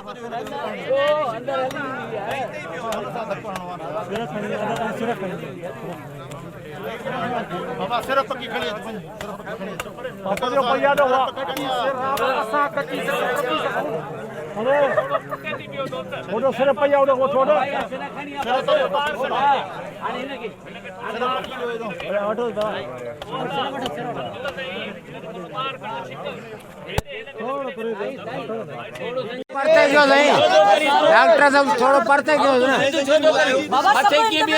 बाबा सिर्फ पक्की खड़ी है पापा जो पैया दो असा कच्ची छोड़ो सिर्फ पैया उड़ो छोड़ो पढ़ते क्यों नहीं डॉक्टर सब थोड़ा पढ़ते क्यों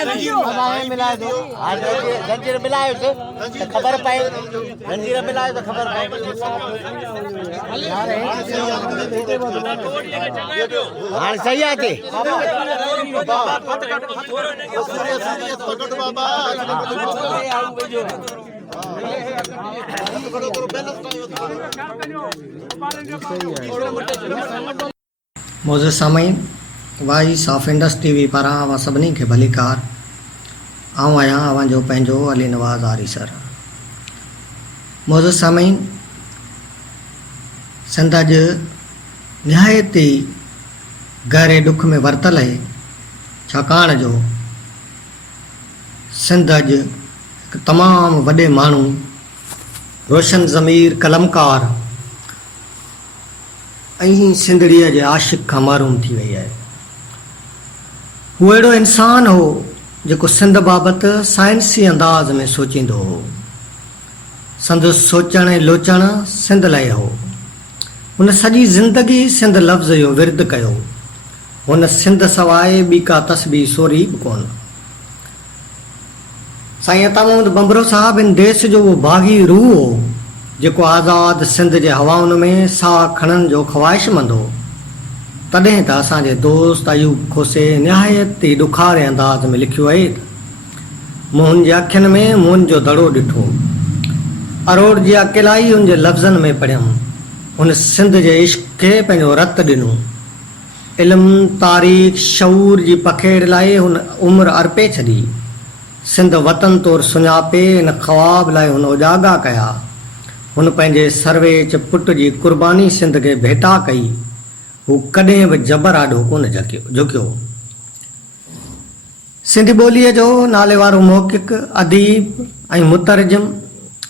नहीं मिलाए दो जंजीर मिलाए तो खबर पाए जंजीर मिलाए तो खबर पाए हाँ सही आती मौजूद सामीन वाइस ऑफ इंडस टीवी पारां आवां सभिनी खे भलीकार आऊं आहियां अवां जो पंहिंजो अली नवाज़ आरी सर। मौजूद सामीन सिंध अॼु निहायत ई गहरे दुख में वरतल आहे छाकाणि जो सिंध अॼु हिकु तमामु वॾे माण्हू रोशन ज़मीर कलमकार ऐं सिंधड़ीअ जे आशिक़ खां महरूम थी वई आहे। हू अहिड़ो इंसान हो जेको सिंध बाबति साइंसी अंदाज़ में सोचींदो हो। संदसि सोचण ऐं लोचण सिंध लाइ हो। हुन सॼी ज़िंदगी सिंध लफ़्ज़ जो विर्द कयो। हुन सिंध सवाइ ॿी का तस्बीह सोरी बि कोन। साईं अता मोहम्मद बंबरो साहिबु इन देश जो उहो बाग़ी रूह हो जेको आज़ाद सिंध जे हवाउनि में साह खणण जो ख़्वाहिशमंद हो। तॾहिं त असांजे दोस्त अयूब खोसे निहायत ई ॾुखारे अंदाज़ में लिखियो आहे त मूं हुन जे अखियुनि में मुंहुं जो दड़ो ॾिठो, अरोड़ जी अकेलाई हुन जे लफ़्ज़नि में पढ़ियमि। हुन सिंध जे इश्क खे पंहिंजो रत ॾिनो। इल्मु तारीख़ शऊर जी पखेड़ लाइ हुन उमिरि अर्पे छॾी। सिंध वतन तौरु सुञापे इन ख़्वाब लाइ हुन उजागा कया। हुन पंहिंजे सर्वेच पुट जी क़ुर्बानी सिंध खे भेटा कई। हू कॾहिं बि जबर आॾो कोन झुकियो। सिंधी ॿोलीअ जो नाले वारो मौक़िक़ अदीब ऐं मुतरजम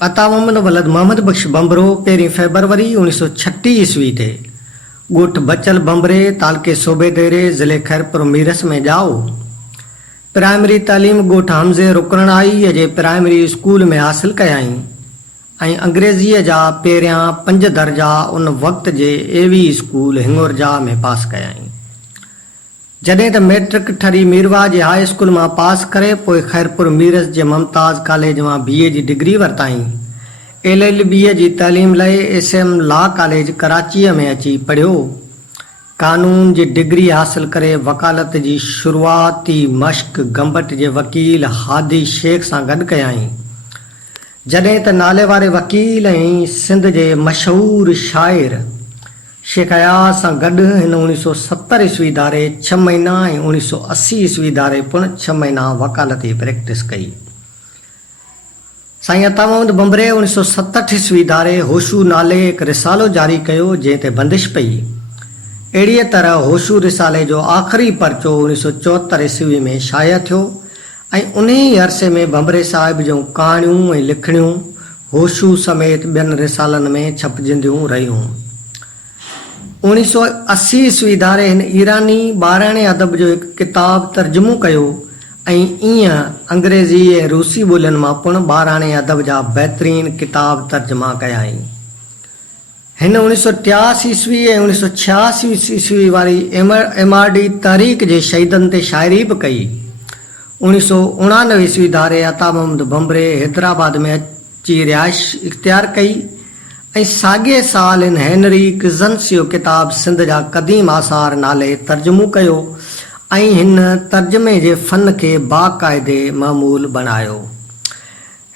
अता मोहम्मद वलद मोहम्मद बख़्श बंबरो 1 फरवरी 1936 ईस्वी ते ॻोठ बचल बंबरे तालके सोबेदेरे ज़िले खैरपुर मीरस में ॼाओ। प्राइमरी तालीम ॻोठ हमज़े रुकरणाई जे प्राइमरी स्कूल में हासिल कयाई ऐं अंग्रेज़ीअ जा पहिरियां 5 दर्जा उन वक़्त जे एवी स्कूल हिंगोरजा में पास कयाई। जॾहिं त मैट्रिक ठरी मीरवा जे हाई स्कूल मां पास करे पोइ खैरपुर मीरस जे मुमताज़ कॉलेज मां BA जी डिग्री वरिताई। LLB जी तालीम लाइ SM लॉ कॉलेज कराचीअ में अची पढ़ियो। कानून जी डिग्री हासिल करे वकालत जी शुरूआती मश्क गंबट जे वकील हादी शेख सां गॾु कयाई। जॾहिं त नाले वारे वकील ऐं सिंध जे मशहूरु शाइर शेख अयाज़ सां गॾु हिन 1970 ईस्वी धारे 6 महीना ऐं 1980 ईस्वी धारे पिणु 6 महीना वकालती प्रैक्टिस कई। साईं अता मोहम्मद बंबरे 1967 ईस्वी धारे होशू नाले हिकु रिसालो जारी कयो जंहिं ते बंदिश पई। अहिड़ीअ तरह होशू रिसाले जो आख़िरी परचो 1974 ईस्वी में शाया थियो ऐं उन ई अरसे में बंबरे साहिब जूं कहाणियूं ऐं लिखणियूं होशू समेत ॿियनि रिसालनि में छपजंदियूं रहियूं। 1980 ईस्वी धारे हिन ईरानी ॿाराणे अदब जो हिकु किताबु तर्जुमो कयो ऐं ईअं अंग्रेज़ी ऐं रूसी ॿोलियुनि मां पिणु ॿाराणे अदब जा बहितरीन किताब तर्जुमा कयाई। हिन 1983 ईस्वी ऐं 1986 ईस्वी वारी MRD तहरीक जे शहीदनि ते शाइरी बि कई। 1989 ईस्वी धारे अता मोहम्मद बंबरे हैदराबाद में अची रिहाइश इख्तियार कई ऐं साॻिए साल हिन हेनरी किज़न्स जो किताब सिंध जा क़दीम आसार नाले तर्जुमो कयो ऐं हिन तर्जुमे जे फ़न खे बाक़ाइदे मामूल बणायो।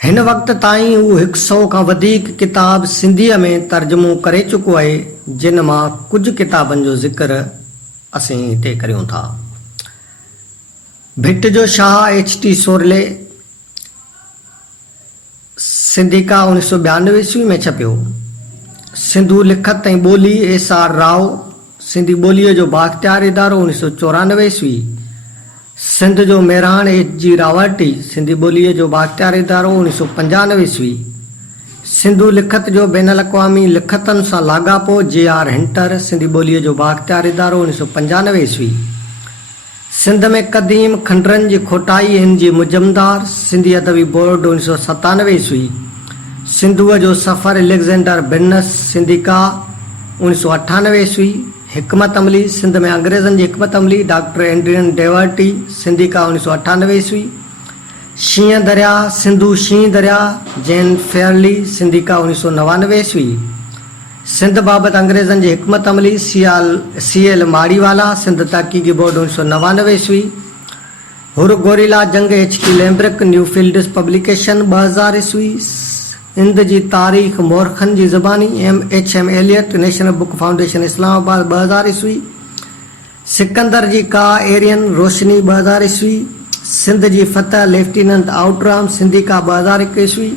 हिन वक़्त ताईं हू 100 खां वधीक किताब सिंधीअ में तर्जुमो करे चुको आहे, जिन मां कुझु किताबनि जो ज़िक्र असीं हिते करियूं था। भिट जो शाह HT सोरले सिंधिका 1992 ईस्वी में छपियो। सिंधू लिखत ऐं ॿोली SR राव सिंधी ॿोलीअ जो बाख़्तियार इदारो 1994 ईस्वी। सिंध जो मेरान जी रावटी सिंधी ॿोलीअ जो बाख़्तियार इदारो 1995 ईस्वी। सिंधु लिखत जो बैन अल-अक़वामी लिखतनि सां लाॻापो JR हिंटर सिंधी ॿोलीअ जो बाख़्तियार इदारो 1995 ईस्वी। सिंध में क़दीम खंडरनि जी खोटाई हिन जी मुजमदार सिंधी अदबी बोर्ड 1997 ईस्वी। सिंधुअ जो सफ़र एलेक्जेंडर बिनस सिंधिका 1998 ईस्वी। हिकमत अमली सिंध में अंग्रेज़नि जी हिकमत अमली डॉक्टर एंड्रियन डेवर्टी सिंधिका 1998 ईस्वी। शींहं दरिया सिंधु शींहं दरिया जैन फेयरली सिंधिका 1999 ईस्वी। सिंध बाबति अंग्रेज़नि जी हिकमत अमली CL माड़ीवाला सिंध तहक़ीक़ी बोर्ड 1999 ईस्वी। हुर गोरिला जंग HK Lambrick New Fields publication 2000 ईस्वी। सिंध जी तारीख़ मोरखनि जी ज़बानी HM Elliot National Book Foundation Islamabad 2000 ईस्वी। सिकंदर जी का एरियन रोशनी 2000 ईस्वी। सिंध जी फतह लेफ्टिनेंट आउटराम सिंधिका 2001 ईस्वी।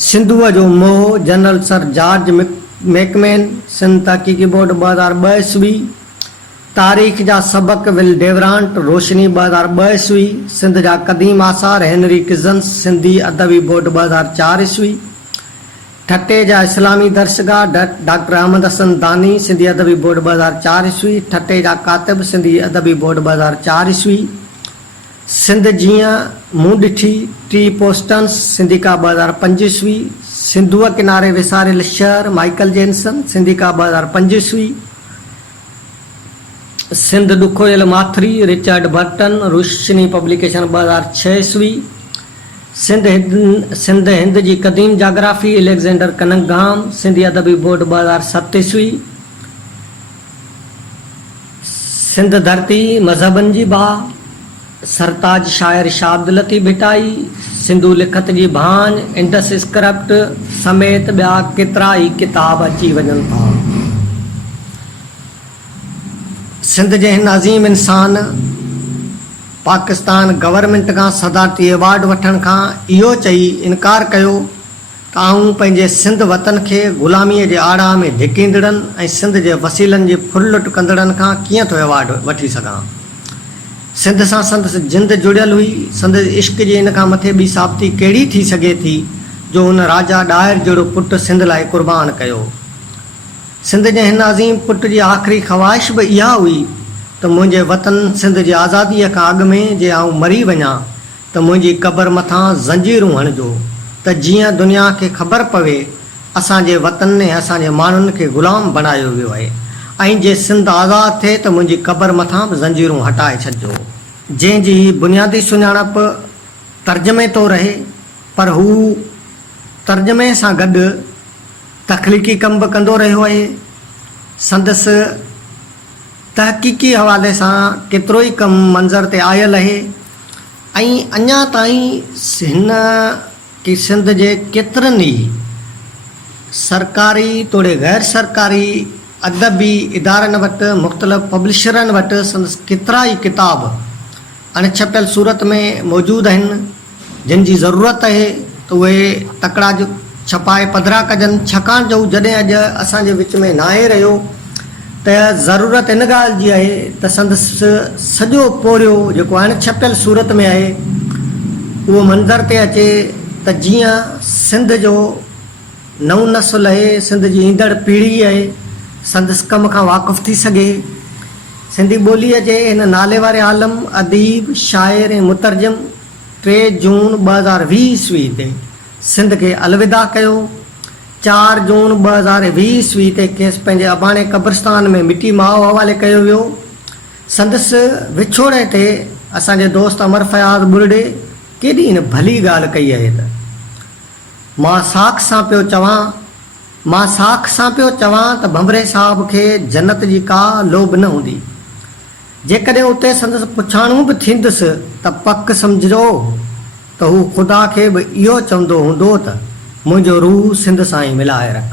सिंधुअ जो मोह General Sir George MacMunn Sindh तहक़ीक़ी बोर्ड 2002 ईस्वी। तारीख़ जा सबक विल डेवरांट रोशनी 2002 ईस्वी। सिंध जा क़दीम आसार हेनरी किज़न्स सिंधी अदबी बोर्ड 2004 ईस्वी। ठटे जा इस्लामी दर्शगाह डॉक्टर अहमद हसन दानी सिंधी अदबी बोर्ड 2004 ईस्वी। ठटे जा कातिब सिंधी अदबी बोर्ड 2004 ईस्वी। सिंध जीअं मूं ॾिठी टी पोस्टन्स सिंधिका 2005 ईस्वी। सिंधुअ किनारे विसारियल शहर माइकल जेनसन सिंधिका 2005 ईस्वी। सिंध ॾुखोयल माथरी रिचर्ड बर्टन रोशनी पब्लिकेशन 2006 ईस्वी। सिंध हिंद जी क़दीम जाग्राफी एलेक्जेंडर कनंगहाम सिंधी अदबी बोर्ड 2007 ईस्वी। सिंध धरती मज़हबनि जी बाह सरताज शाइर शाह अब्दुल लतीफ़ भिटाई सिंधु लिखत जी भांज इंडस स्क्रिप्ट समेत ॿिया केतिरा ई किताब अची वञनि था। सिंध जे हिन अज़ीम इंसान पाकिस्तान गवर्नमेंट खां सदारती अवार्ड वठण खां इहो चई इनकार कयो त आऊं पंहिंजे सिंध वतन खे ग़ुलामीअ जे आड़ा में धिकींदड़नि ऐं सिंध जे वसीलनि जी फुरलुट कंदड़नि खां कीअं थो अवार्ड वठी सघां। सिंध सां संदसि जिंद जुड़ियल हुई। संदसि इश्क जी इन खां मथे ॿी साबिती कहिड़ी थी सघे थी जो हुन राजा ॾाहिर जहिड़ो पुटु सिंध लाइ क़ुर्बान कयो। सिंध जे हिन अज़ीम पुट जी आख़िरी ख़्वाहिश बि इहा हुई त मुंहिंजे वतन सिंध जी आज़ादीअ खां अॻु में जे आऊं मरी वञा त मुंहिंजी क़बर मथां ज़ंजीरूं हणिजो त जीअं दुनिया खे ख़बर पवे असांजे वतन ऐं असांजे माण्हुनि खे ग़ुलाम बणायो वियो आहे ऐं जे सिंध आज़ादु थिए त मुंहिंजी क़बर मथां बि ज़ंजीरूं हटाए छॾिजो। जंहिंजी बुनियादी सुञाणप तर्जुमे तो रहे पर हू तर्जुमे सां गॾु तख़लीक़ी कम बि कंदो रहियो आहे। संदसि तहक़ीक़ी हवाले सां केतिरो ई कमु मंज़र ते आयल आहे ऐं अञा ताईं हिन की सिंध जे केतिरनि ई सरकारी तोड़े गैर सरकारी अदबी इदारनि वटि मुख़्तलिफ़ पब्लिशरनि वटि संदसि केतिरा ई किताब अणछपियल सूरत में मौजूदु आहिनि जिन जी ज़रूरत आहे त उहे तकिड़ा छपाए पधरा कजनि। छाकाणि जो जॾहिं अॼु असांजे विच में न आहे रहियो त ज़रूरत इन ॻाल्हि जी आहे त संदसि सॼो पोरियो जेको अणछपियल सूरत में आहे उहो मंज़र ते अचे त जीअं सिंध जो नओं नसुल आहे सिंध जी ईंदड़ पीढ़ी आहे संदसि कम खां वाक़ुफ़ु थी सघे। सिंधी ॿोलीअ जे हिन नाले वारे आलम अदीब शाइर ऐं मुतरजम 3 जून 2020 ईस्वी ते सिंध खे अलविदा कयो। 4 जून 2020 ईस्वी ते खेसि पंहिंजे अबाणे क़ब्रस्तान में मिटी माओ हवाले कयो वियो। संदसि विछोड़े ते असांजे दोस्त अमर फयाज़ बुर्डे केॾी हिन भली ॻाल्हि कई आहे त मां साख सां पियो चवां त भंभरे साहिब खे जन्नत जी का लोभ न हूंदी। जेकॾहिं उते संदसि पुछाणूं बि थींदुसि त पक सम्झो त हू ख़ुदा खे बि इहो चवंदो हूंदो त मुंहिंजो रूह सिंध सां ई मिलाए रख।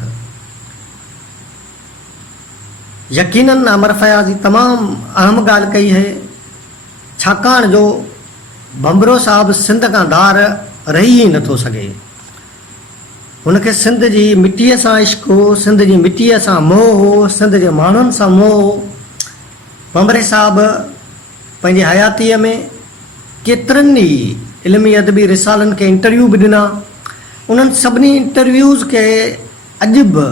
यकीनन अमर फयाज़ी तमामु अहम ॻाल्हि कई है छाकाणि जो भंभरो साहिबु सिंध खां धार रही ई नथो सघे। हुनखे सिंध जी मिटीअ सां इश्क़ हो, सिंध जी मिटीअ सां मोह हो, सिंध जे माण्हुनि सां मोह हो। बंबरे साहब पंहिंजी हयातीअ में केतिरनि ई इल्मी अदबी रिसालनि खे इंटरव्यू बि ॾिना। उन्हनि सभिनी इंटरव्यूज़ खे अॼु बि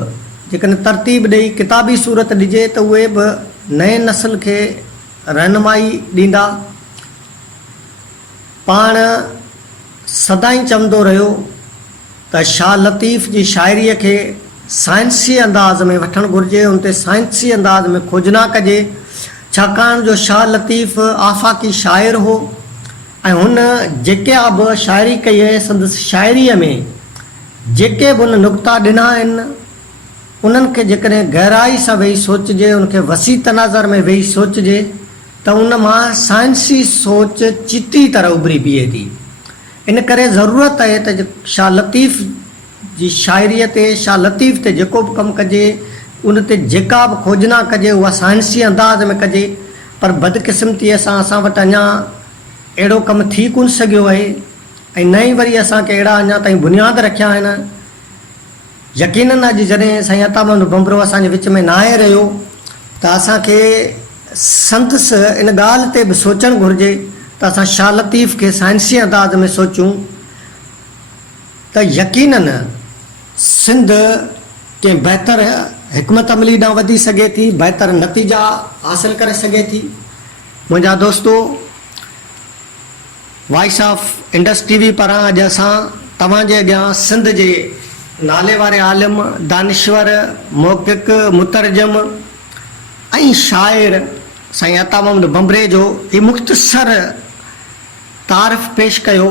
जेकॾहिं तरतीब ॾेई किताबी सूरत ॾिजे त उहे बि नए नस्ल खे रहनुमाई ॾींदा। पाण सदाई चवंदो रहियो त शाह लतीफ़ जी शाइरीअ खे साइंसी अंदाज़ में वठणु घुरिजे, उन ते साइंसी अंदाज़ में खोजना कजे, छाकाणि जो शाह लतीफ़ आफ़ाक़ी शाइर हो ऐं हुन जेके बि शाइरी कई आहे संदसि शाइरीअ में जेके बि उन नुक़्ता ॾिना आहिनि उन्हनि खे जेकॾहिं गहराई सां वेही सोचिजे, उनखे वसी तनाज़र में वेही सोचिजे त उन मां साइंसी सोच चिटी तरह उभरी बीहे थी। इन करे ज़रूरत आहे त शाह लतीफ़ जी शाइरीअ ते, शाह लतीफ़ ते जेको बि कमु कजे उन ते जेका बि खोजना कजे उहा साइंसी अंदाज़ में कजे। पर बदकिस्मतीअ सां असां वटि अञा अहिड़ो कमु थी कोन सघियो आहे ऐं न ई वरी असांखे अहिड़ा अञा ताईं बुनियाद रखिया आहिनि। यकीनन अॼु जॾहिं साईं अता मोहम्मद बंबरो असांजे विच में न आहे रहियो त असांखे संदसि इन ॻाल्हि ते बि सोचणु घुरिजे त असां शाह लतीफ़ खे साइंसी अंदाज़ में सोचूं त यकीनन सिंध कंहिं बहितर हिकमत अमली ॾांहुं वधी सघे थी, बहितर नतीजा हासिल करे सघे थी। मुंहिंजा दोस्तो, वॉइस ऑफ इंडस टीवी पारां अॼु असां तव्हांजे अॻियां सिंध जे नाले वारे आलिम, दानिश्वर, मोहक़िक़, मुतरजम ऐं शाइर साईं अता मोहम्मद बंबरे जो ही मुख़्तसर तारीफ़ पेश कयो,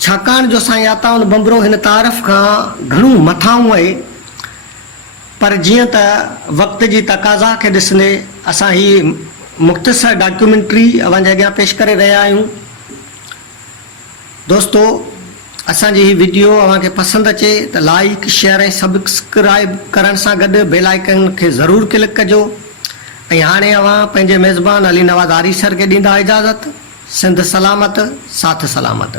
छाकाणि जो साईं अता मोहम्मद बंबरो हिन तारीफ़ खां घणो मथां आहे। पर जीअं त वक़्त जी तक़ाज़ा खे ॾिसंदे असां ही मुख़्तसर डॉक्यूमेंट्री अव्हांजे अॻियां पेश करे रहिया आहियूं। दोस्तो, असांजी ही वीडियो अव्हांखे पसंदि अचे त लाइक, शेयर ऐं सब्सक्राइब करण सां गॾु बेल आइकन खे ज़रूरु क्लिक कजो। ऐं हाणे अव्हां पंहिंजे मेज़बान अली नवाज़ आरी सर खे ॾींदा इजाज़त। सिंध सलामत, साथ सलामत।